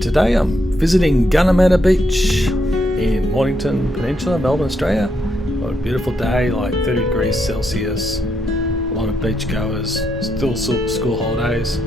Today I'm visiting Gunnamatta Beach in Mornington peninsula Melbourne, Australia. What a beautiful day, like 30 degrees Celsius, a lot of beach goers, still school holidays.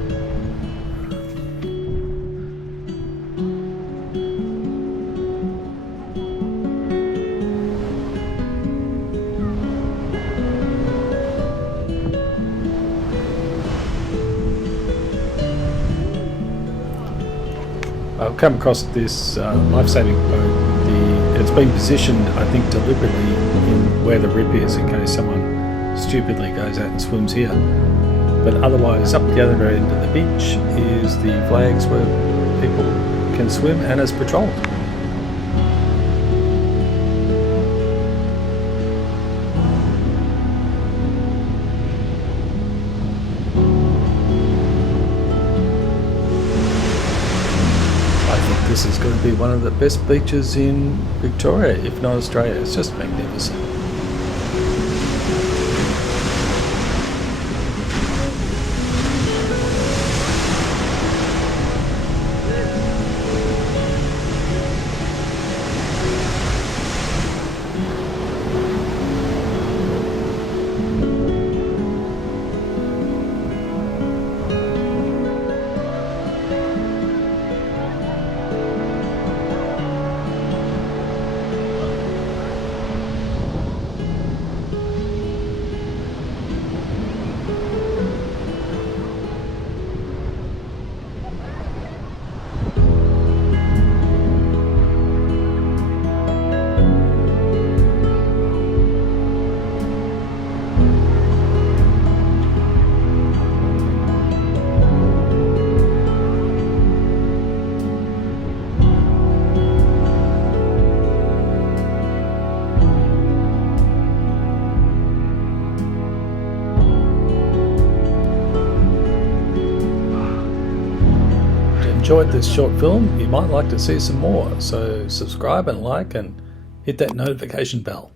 I've come across this life-saving boat. It's been positioned, I think, deliberately in where the rip is in case someone stupidly goes out and swims here. But otherwise, up the other end of the beach is the flags where people can swim and is patrolled. This is going to be one of the best beaches in Victoria, if not Australia. It's just magnificent. Enjoyed this short film, you might like to see some more, so subscribe and like and hit that notification bell.